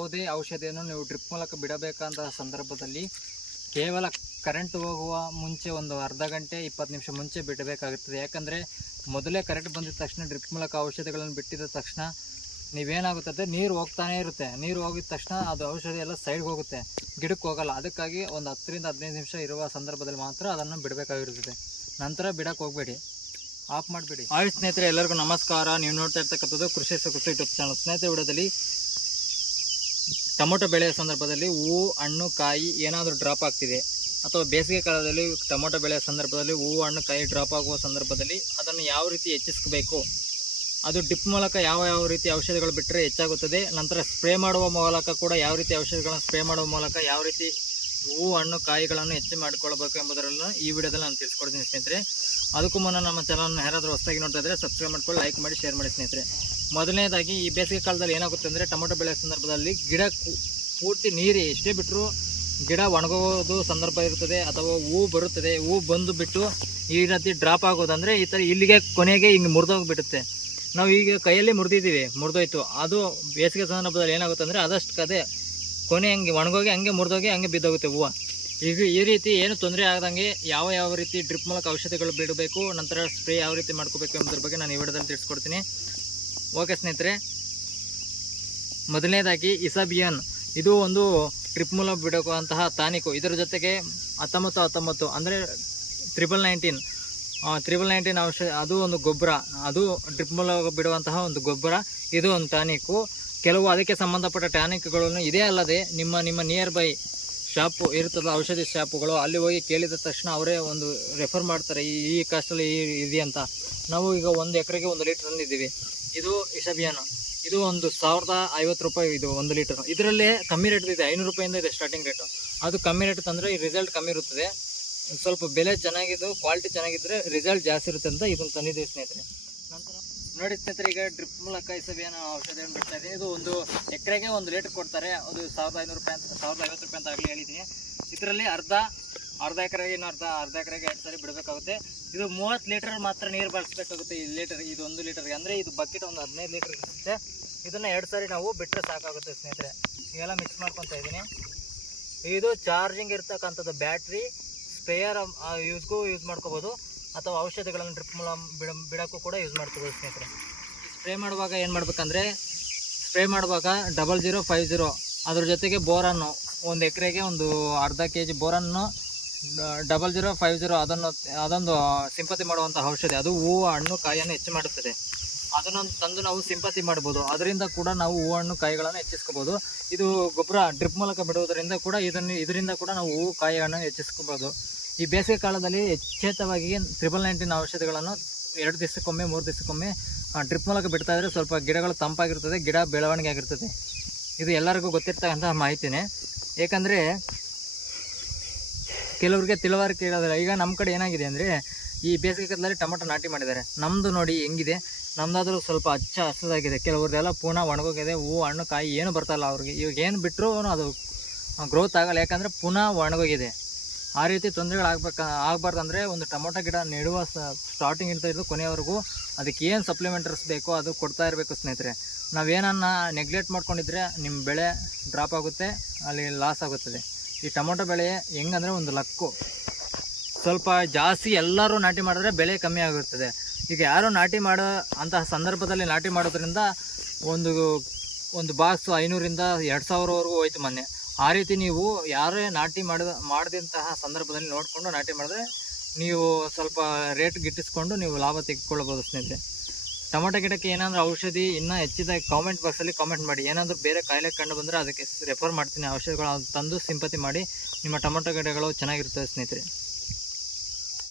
ಯಾವುದೇ ಔಷಧಿಯನ್ನು ನೀವು ಡ್ರಿಪ್ ಮೂಲಕ ಬಿಡಬೇಕಾದ ಸಂದರ್ಭದಲ್ಲಿ ಕೇವಲ ಕರೆಂಟ್ ಹೋಗುವ ಮುಂಚೆ ಒಂದು ಅರ್ಧ ಗಂಟೆ, ಇಪ್ಪತ್ತು ನಿಮಿಷ ಮುಂಚೆ ಬಿಡಬೇಕಾಗುತ್ತದೆ. ಯಾಕಂದರೆ ಮೊದಲೇ ಕರೆಂಟ್ ಬಂದಿದ ತಕ್ಷಣ ಡ್ರಿಪ್ ಮೂಲಕ ಔಷಧಿಗಳನ್ನು ಬಿಟ್ಟಿದ ತಕ್ಷಣ ನೀವೇನಾಗುತ್ತದೆ? ನೀರು ಹೋಗ್ತಾನೇ ಇರುತ್ತೆ. ನೀರು ಹೋಗಿದ ತಕ್ಷಣ ಅದು ಔಷಧಿ ಎಲ್ಲ ಸೈಡ್ಗೆ ಹೋಗುತ್ತೆ. ಗಿಡಕ್ಕೆ ಹೋಗಲ್ಲ. ಅದಕ್ಕಾಗಿ ಒಂದು ಹತ್ತರಿಂದ ಹದಿನೈದು ನಿಮಿಷ ಇರುವ ಸಂದರ್ಭದಲ್ಲಿ ಮಾತ್ರ ಅದನ್ನು ಬಿಡಬೇಕಾಗಿರುತ್ತದೆ. ನಂತರ ಬಿಡಕ್ಕೆ ಹೋಗಬೇಡಿ. ಆಫ್ ಮಾಡಿಬಿಡಿ. ಆಯ್ತು ಸ್ನೇಹಿತರೆ, ಎಲ್ಲರಿಗೂ ನಮಸ್ಕಾರ. ನೀವು ನೋಡ್ತಾ ಇರ್ತಕ್ಕಂಥದ್ದು ಕೃಷಿ ಸುಕೃತಿ ಯೂಟ್ಯೂಬ್ ಚಾನಲ್. ಸ್ನೇಹಿತರೆ ವಿಡಿಯೋದಲ್ಲಿ ಟೊಮೊಟೊ ಬೆಳೆಯ ಸಂದರ್ಭದಲ್ಲಿ ಹೂವು ಹಣ್ಣು, ಕಾಯಿ ಏನಾದರೂ ಡ್ರಾಪ್ ಆಗ್ತಿದೆ. ಅಥವಾ ಬೇಸಿಗೆ ಕಾಲದಲ್ಲಿ ಟೊಮೊಟೊ ಬೆಳೆಯ ಸಂದರ್ಭದಲ್ಲಿ ಹೂವು ಹಣ್ಣು, ಕಾಯಿ ಡ್ರಾಪ್ ಆಗುವ ಸಂದರ್ಭದಲ್ಲಿ ಅದನ್ನು ಯಾವ ರೀತಿ ಹೆಚ್ಚಿಸ್ಬೇಕು? ಅದು ಡಿಪ್ ಮೂಲಕ ಯಾವ ಯಾವ ರೀತಿ ಔಷಧಿಗಳು ಬಿಟ್ಟರೆ ಹೆಚ್ಚಾಗುತ್ತದೆ? ನಂತರ ಸ್ಪ್ರೇ ಮಾಡುವ ಮೂಲಕ ಕೂಡ ಯಾವ ರೀತಿ ಔಷಧಿಗಳನ್ನು ಸ್ಪ್ರೇ ಮಾಡುವ ಮೂಲಕ ಯಾವ ರೀತಿ ಹೂವು ಹಣ್ಣು ಕಾಯಿಗಳನ್ನು ಹೆಚ್ಚು ಮಾಡ್ಕೊಳ್ಬೇಕು ಎಂಬುದ್ರಲ್ಲ ಈ ವಿಡಿಯೋದಲ್ಲಿ ನಾನು ತಿಳಿಸ್ಕೊಡ್ತೀನಿ ಸ್ನೇಹಿತರೆ. ಅದಕ್ಕೂ ಮುನ್ನ ನಮ್ಮ ಚಾನಲ್ನ ಯಾರಾದರೂ ಹೊಸದಾಗಿ ನೋಡ್ತಾ ಇದ್ದರೆ ಸಬ್ಸ್ಕ್ರೈಬ್ ಮಾಡ್ಕೊಂಡು ಲೈಕ್ ಮಾಡಿ ಶೇರ್ ಮಾಡಿ ಸ್ನೇಹಿತರೆ. ಮೊದಲನೇದಾಗಿ ಈ ಬೇಸಿಗೆ ಕಾಲದಲ್ಲಿ ಏನಾಗುತ್ತೆ ಅಂದರೆ ಟೊಮೊಟೊ ಬೆಳೆಯೋ ಸಂದರ್ಭದಲ್ಲಿ ಗಿಡ ಪೂರ್ತಿ ನೀರು ಎಷ್ಟೇ ಬಿಟ್ಟರು ಗಿಡ ಒಣಗೋದು ಸಂದರ್ಭ ಇರುತ್ತದೆ ಅಥವಾ ಹೂ ಬರುತ್ತದೆ, ಹೂ ಬಂದು ಬಿಟ್ಟು ಈ ರೀತಿ ಡ್ರಾಪ್ ಆಗೋದಂದರೆ ಈ ಥರ ಇಲ್ಲಿಗೆ ಕೊನೆಗೆ ಹಿಂಗೆ ಮುರಿದೋಗ್ಬಿಡುತ್ತೆ. ನಾವು ಈಗ ಕೈಯಲ್ಲಿ ಮುರಿದಿದ್ದೀವಿ, ಮುರಿದೋಯ್ತು. ಅದು ಬೇಸಿಗೆ ಸಂದರ್ಭದಲ್ಲಿ ಏನಾಗುತ್ತೆ ಅಂದರೆ ಆದಷ್ಟು ಕದೆ ಕೊನೆ ಹಂಗೆ ಒಣಗೋಗಿ ಹಂಗೆ ಮುರಿದೋಗಿ ಹಂಗೆ ಬಿದ್ದೋಗುತ್ತೆ ಹೂವು. ಈಗ ಈ ರೀತಿ ಏನು ತೊಂದರೆ ಆಗದಂಗೆ ಯಾವ ಯಾವ ರೀತಿ ಡ್ರಿಪ್ ಮೂಲಕ ಔಷಧಿಗಳು ಬಿಡಬೇಕು, ನಂತರ ಸ್ಪ್ರೇ ಯಾವ ರೀತಿ ಮಾಡ್ಕೋಬೇಕು ಎಂಬುದ್ರ ಬಗ್ಗೆ ನಾನು ಈ ವಿಡಿಯೋದಲ್ಲಿ ತಿಳಿಸ್ಕೊಡ್ತೀನಿ. ಓಕೆ ಸ್ನೇಹಿತರೆ, ಮೊದಲನೇದಾಗಿ ಇಸಬಿಯನ್. ಇದು ಒಂದು ಟ್ರಿಪ್ ಮೂಲಕ ಬಿಡುವಂತಹ ತಾನಿಕು. ಇದರ ಜೊತೆಗೆ ಹತ್ತೊಂಬತ್ತು ಹತ್ತೊಂಬತ್ತು ಅಂದರೆ ತ್ರಿಬಲ್ ನೈನ್ಟೀನ್. ತ್ರಿಬಲ್ ನೈನ್ಟೀನ್ ಔಷಧ ಅದು ಒಂದು ಗೊಬ್ಬರ. ಅದು ಡ್ರಿಪ್ ಮೂಲಕ ಬಿಡುವಂತಹ ಒಂದು ಗೊಬ್ಬರ. ಇದು ಒಂದು ಟಾನಿಕ್ಕು ಕೆಲವು ಅದಕ್ಕೆ ಸಂಬಂಧಪಟ್ಟ ಟ್ಯಾನಿಕ್ಗಳನ್ನು ಇದೇ ಅಲ್ಲದೆ ನಿಮ್ಮ ನಿಮ್ಮ ನಿಯರ್ ಬೈ ಶಾಪು ಇರ್ತದೆ ಔಷಧಿ ಶಾಪುಗಳು, ಅಲ್ಲಿ ಹೋಗಿ ಕೇಳಿದ ತಕ್ಷಣ ಅವರೇ ಒಂದು ರೆಫರ್ ಮಾಡ್ತಾರೆ, ಈ ಈ ಕಾಸ್ಟಲ್ಲಿ ಈ ಇದೆ ಅಂತ. ನಾವು ಈಗ ಒಂದು ಎಕರೆಗೆ ಒಂದು ಲೀಟರ್ ತಂದಿದ್ದೀವಿ. ಇದು ಇಸಬಿಯಾನ ಇದು ಒಂದು ಸಾವಿರದ ಐವತ್ತು ರೂಪಾಯಿ ಇದು ಒಂದು ಲೀಟರ್ ಇದರಲ್ಲೇ ಕಮ್ಮಿ ರೇಟ್ ಇದೆ, ಐನೂರು ರೂಪಾಯಿಂದ ಇದೆ ಸ್ಟಾರ್ಟಿಂಗ್ ರೇಟು ಅದು ಕಮ್ಮಿ ರೇಟ್ ತಂದರೆ ಈ ರಿಸಲ್ಟ್ ಕಮ್ಮಿ ಇರುತ್ತದೆ. ಸ್ವಲ್ಪ ಬೆಲೆ ಚೆನ್ನಾಗಿದ್ದು ಕ್ವಾಲಿಟಿ ಚೆನ್ನಾಗಿದ್ದರೆ ರಿಸಲ್ಟ್ ಜಾಸ್ತಿ ಇರುತ್ತೆ ಅಂತ ಇದನ್ನು ತಂದಿದ್ದೀವಿ ಸ್ನೇಹಿತರೆ. ನೋಡಿ ಸ್ನೇಹಿತರೆ, ಈಗ ಡ್ರಿಪ್ ಮೂಲಕ ಹಾಕಿಸಬೇಕಾದ ಔಷಧ ಏನು ಬಿಡ್ತಾ ಇದೆ. ಇದು ಒಂದು ಎಕರೆಗೆ ಒಂದು ಲೀಟರ್ ಕೊಡ್ತಾರೆ. ಅದು ಸಾವಿರದ ಐನೂರು ರೂಪಾಯಿ ಅಂತ, ಸಾವಿರದ ಐವತ್ತು ರೂಪಾಯಿ ಅಂತ ಆಗಲಿ ಹೇಳಿದ್ದೀನಿ. ಇದರಲ್ಲಿ ಅರ್ಧ ಅರ್ಧ ಎಕರೆಗೆ ಇನ್ನು ಅರ್ಧ ಅರ್ಧ ಎಕರೆಗೆ ಎರಡು ಸಾರಿ ಬಿಡಬೇಕಾಗುತ್ತೆ. ಇದು ಮೂವತ್ತು ಲೀಟರ್ ಮಾತ್ರ ನೀರು ಬಳಸಬೇಕಾಗುತ್ತೆ ಈ ಲೀಟರ್ ಇದು ಒಂದು ಲೀಟರ್ಗೆ ಅಂದರೆ ಇದು ಬಕೆಟ್ ಒಂದು ಹದಿನೈದು ಲೀಟರ್ ಇರುತ್ತೆ. ಇದನ್ನು ಎರಡು ಸಾರಿ ನಾವು ಬಿಟ್ಟರೆ ಸಾಕಾಗುತ್ತೆ ಸ್ನೇಹಿತರೆ. ಇವೆಲ್ಲ ಮಿಕ್ಸ್ ಮಾಡ್ಕೊತಾ ಇದ್ದೀನಿ. ಇದು ಚಾರ್ಜಿಂಗ್ ಇರ್ತಕ್ಕಂಥದ್ದು ಬ್ಯಾಟ್ರಿ ಸ್ಪೇಯರ್ ಯೂಸ್ಗೂ ಯೂಸ್ ಮಾಡ್ಕೋಬೋದು. ಅಥವಾ ಔಷಧಿಗಳನ್ನು ಡ್ರಿಪ್ ಮೂಲ ಬಿಡ ಬಿಡೋಕ್ಕೂ ಕೂಡ ಯೂಸ್ ಮಾಡ್ತೀವಿ ಸ್ನೇಹಿತರೆ. ಸ್ಪ್ರೇ ಮಾಡುವಾಗ ಏನು ಮಾಡಬೇಕಂದ್ರೆ, ಸ್ಪ್ರೇ ಮಾಡುವಾಗ ಡಬಲ್ ಜೀರೋ ಫೈವ್ ಜೀರೋ ಅದ್ರ ಜೊತೆಗೆ ಬೋರನ್ನು ಒಂದು ಎಕರೆಗೆ ಒಂದು ಅರ್ಧ ಕೆ ಜಿ ಬೋರನ್ನು ಡಬಲ್ ಜೀರೋ ಫೈವ್ ಜೀರೋ ಅದನ್ನು, ಅದೊಂದು ಸಿಂಪತಿ ಮಾಡುವಂಥ ಔಷಧಿ. ಅದು ಹೂವು, ಹಣ್ಣು, ಕಾಯಿಯನ್ನು ಹೆಚ್ಚು ಮಾಡುತ್ತದೆ. ಅದನ್ನು ತಂದು ನಾವು ಸಿಂಪತಿ ಮಾಡ್ಬೋದು. ಅದರಿಂದ ಕೂಡ ನಾವು ಹೂವು, ಹಣ್ಣು, ಕಾಯಿಗಳನ್ನು ಹೆಚ್ಚಿಸ್ಕೋಬೋದು. ಇದು ಗೊಬ್ಬರ ಡ್ರಿಪ್ ಮೂಲಕ ಬಿಡುವುದರಿಂದ ಕೂಡ ಇದನ್ನು, ಇದರಿಂದ ಕೂಡ ನಾವು ಹೂವು ಕಾಯಿಗಳನ್ನು ಹೆಚ್ಚಿಸ್ಕೋಬೋದು. ಈ ಬೇಸಿಗೆ ಕಾಲದಲ್ಲಿ ಎಚ್ಚೇತವಾಗಿ ತ್ರಿಬಲ್ ನೈನ್ಟೀನ್ ಔಷಧಿಗಳನ್ನು ಎರಡು ದಿವಸಕ್ಕೊಮ್ಮೆ, ಮೂರು ದಿವಸಕ್ಕೊಮ್ಮೆ ಡ್ರಿಪ್ ಮೂಲಕ ಬಿಡ್ತಾ ಇದ್ರೆ ಸ್ವಲ್ಪ ಗಿಡಗಳು ತಂಪಾಗಿರ್ತದೆ, ಗಿಡ ಬೆಳವಣಿಗೆ ಆಗಿರ್ತದೆ. ಇದು ಎಲ್ಲರಿಗೂ ಗೊತ್ತಿರ್ತಕ್ಕಂಥ ಮಾಹಿತಿನೇ. ಏಕೆಂದರೆ ಕೆಲವ್ರಿಗೆ ತಿಳುವಳಿಕೆ ಇರೋದಿಲ್ಲ ಈಗ ನಮ್ಮ ಕಡೆ ಏನಾಗಿದೆ ಅಂದರೆ ಈ ಬೇಸಿಗೆ ಕಾಲದಲ್ಲಿ ಟೊಮೊಟೊ ನಾಟಿ ಮಾಡಿದ್ದಾರೆ. ನಮ್ಮದು ನೋಡಿ ಹೆಂಗಿದೆ? ನಮ್ಮದಾದರೂ ಸ್ವಲ್ಪ ಹಚ್ಚ ಹಸದಾಗಿದೆ. ಕೆಲವ್ರದ್ದೆಲ್ಲ ಪುನಃ ಒಣಗೋಗಿದೆ. ಹೂವು, ಹಣ್ಣು, ಕಾಯಿ ಏನು ಬರ್ತಾಯಿಲ್ಲ ಅವ್ರಿಗೆ. ಇವಾಗ ಏನು ಬಿಟ್ಟರು ಅದು ಗ್ರೋತ್ ಆಗಲ್ಲ. ಯಾಕಂದರೆ ಪುನಃ ಒಣಗೋಗಿದೆ. ಆ ರೀತಿ ತೊಂದರೆಗಳಾಗಬೇಕು ಅಂದರೆ ಒಂದು ಟೊಮೊಟೊ ಗಿಡ ನೆಡುವ ಸ್ಟಾರ್ಟಿಂಗ್ ಇರ್ತಾ ಇದ್ದು ಕೊನೆಯವರೆಗೂ ಅದಕ್ಕೆ ಏನು ಸಪ್ಲಿಮೆಂಟರ್ಸ್ ಬೇಕೋ ಅದು ಕೊಡ್ತಾ ಇರಬೇಕು ಸ್ನೇಹಿತರೆ. ನಾವೇನನ್ನ ನೆಗ್ಲೆಕ್ಟ್ ಮಾಡ್ಕೊಂಡಿದ್ರೆ ನಿಮ್ಮ ಬೆಳೆ ಡ್ರಾಪ್ ಆಗುತ್ತೆ, ಅಲ್ಲಿ ಲಾಸ್ ಆಗುತ್ತದೆ. ಈ ಟೊಮೊಟೊ ಬೆಳೆ ಹೆಂಗಂದರೆ ಒಂದು ಲಕ್ಕು. ಸ್ವಲ್ಪ ಜಾಸ್ತಿ ಎಲ್ಲರೂ ನಾಟಿ ಮಾಡಿದ್ರೆ ಬೆಲೆ ಕಮ್ಮಿ ಆಗಿರ್ತದೆ ಈಗ ಯಾರು ನಾಟಿ ಮಾಡೋ, ಅಂತಹ ಸಂದರ್ಭದಲ್ಲಿ ನಾಟಿ ಮಾಡೋದ್ರಿಂದ ಒಂದು ಒಂದು ಬಾಕ್ಸು ಐನೂರಿಂದ ಎರಡು ಸಾವಿರವರೆಗೂ ಹೋಯ್ತು ಮೊನ್ನೆ. ಆ ರೀತಿ ನೀವು ಯಾರೇ ನಾಟಿ ಮಾಡಿದ, ಮಾಡಿದಂತಹ ಸಂದರ್ಭದಲ್ಲಿ ನೋಡಿಕೊಂಡು ನಾಟಿ ಮಾಡಿದ್ರೆ ನೀವು ಸ್ವಲ್ಪ ರೇಟ್ ಗಿಟ್ಟಿಸ್ಕೊಂಡು ನೀವು ಲಾಭ ತೆಗೆದುಕೊಳ್ಳಬಹುದು ಸ್ನೇಹಿತರೆ. ಟೊಮೊಟೊ ಗಿಡಕ್ಕೆ ಏನಾದರೂ ಔಷಧಿ ಇನ್ನೂ ಹೆಚ್ಚಿದ ಕಾಮೆಂಟ್ ಬಾಕ್ಸಲ್ಲಿ ಕಾಮೆಂಟ್ ಮಾಡಿ. ಏನಾದರೂ ಬೇರೆ ಕಾಯಿಲೆ ಕಂಡು ಬಂದರೆ ಅದಕ್ಕೆ ರೆಫರ್ ಮಾಡ್ತೀನಿ. ಔಷಧಿಗಳು ತಂದು ಸಿಂಪತಿ ಮಾಡಿ. ನಿಮ್ಮ ಟೊಮೊಟೊ ಗಿಡಗಳು ಚೆನ್ನಾಗಿರ್ತವೆ ಸ್ನೇಹಿತರೆ.